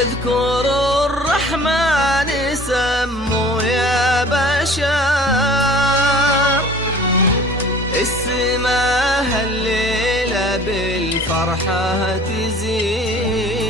واذكروا الرحمن سموا يا بشر، السماء الليلة بالفرحة تزين،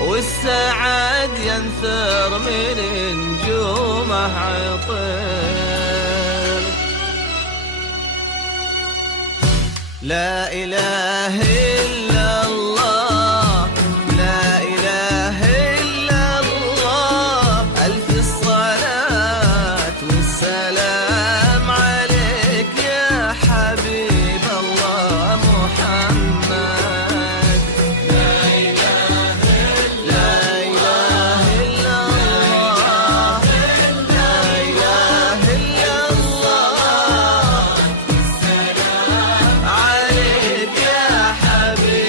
والسعد ينثر من نجومه عطر. لا إله إلا الله، لا إله إلا الله، ألف الصلاة والسلام عليك يا حبيب الله محمد. لا إله إلا الله، لا إله إلا الله، عليك يا حبيب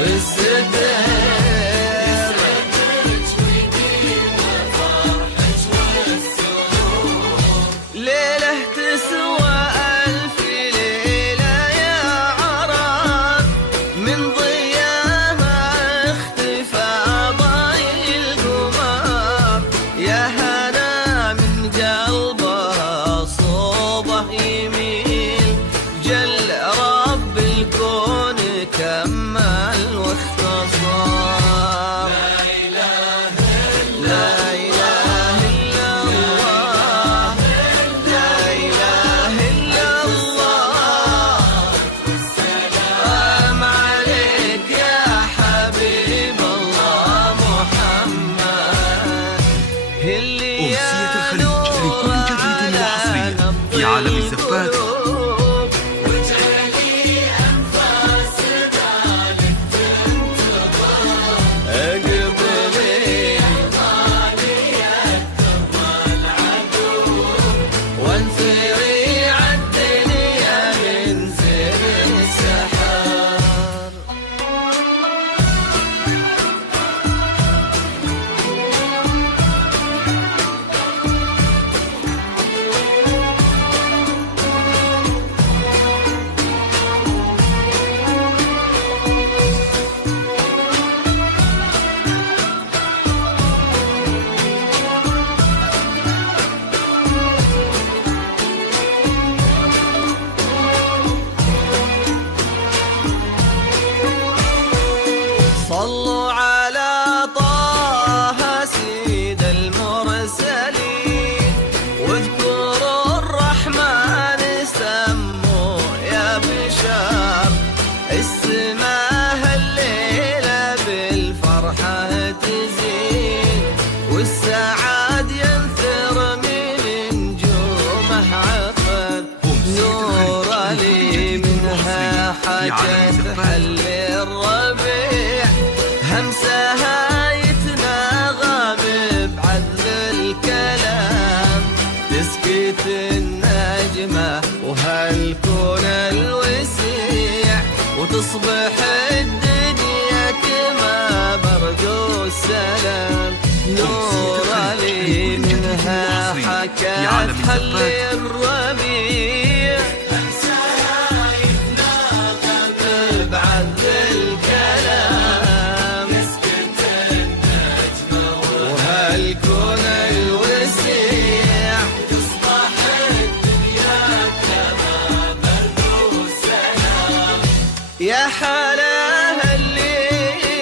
والستر ليلة تسوى ألف ليلة يا عرب، من ضياها اختفى ضايل القمر، يا هنا من قلبها صوبه يميل، جل رب الكون كمل واختصر. أمسية الخليج لكل جديد وحصري في عالم الزفات. واجعلي أنفاسنا لك تنتظر، اقبلي مالي يكثر العدو، وانثري عالدنيا من زر السحر. صلوا على طه سيد المرسلين، واذكروا الرحمن سموا يا بشر، السماء الليلة بالفرحة تزين، والسعاد ينثر من نجومه عقد، نور لي منها حاجة حل الربيع، همسها يتناغم بعذب الكلام، تسكت النجمة وهالكون الوسيع، وتصبح الدنيا كما برد السلام، نور لي منها حكت حل الربيع، همسها يتناغم بعذب الكلام، الكون الوسيع، تصبح الدنيا كما برد السلام، يا حلاها اللي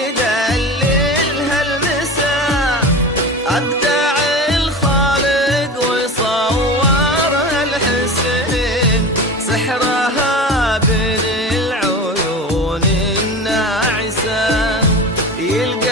يدللها المساء، أبدع الخالق وصورها الحسين، سحرها بين العيون الناعسة، يلقى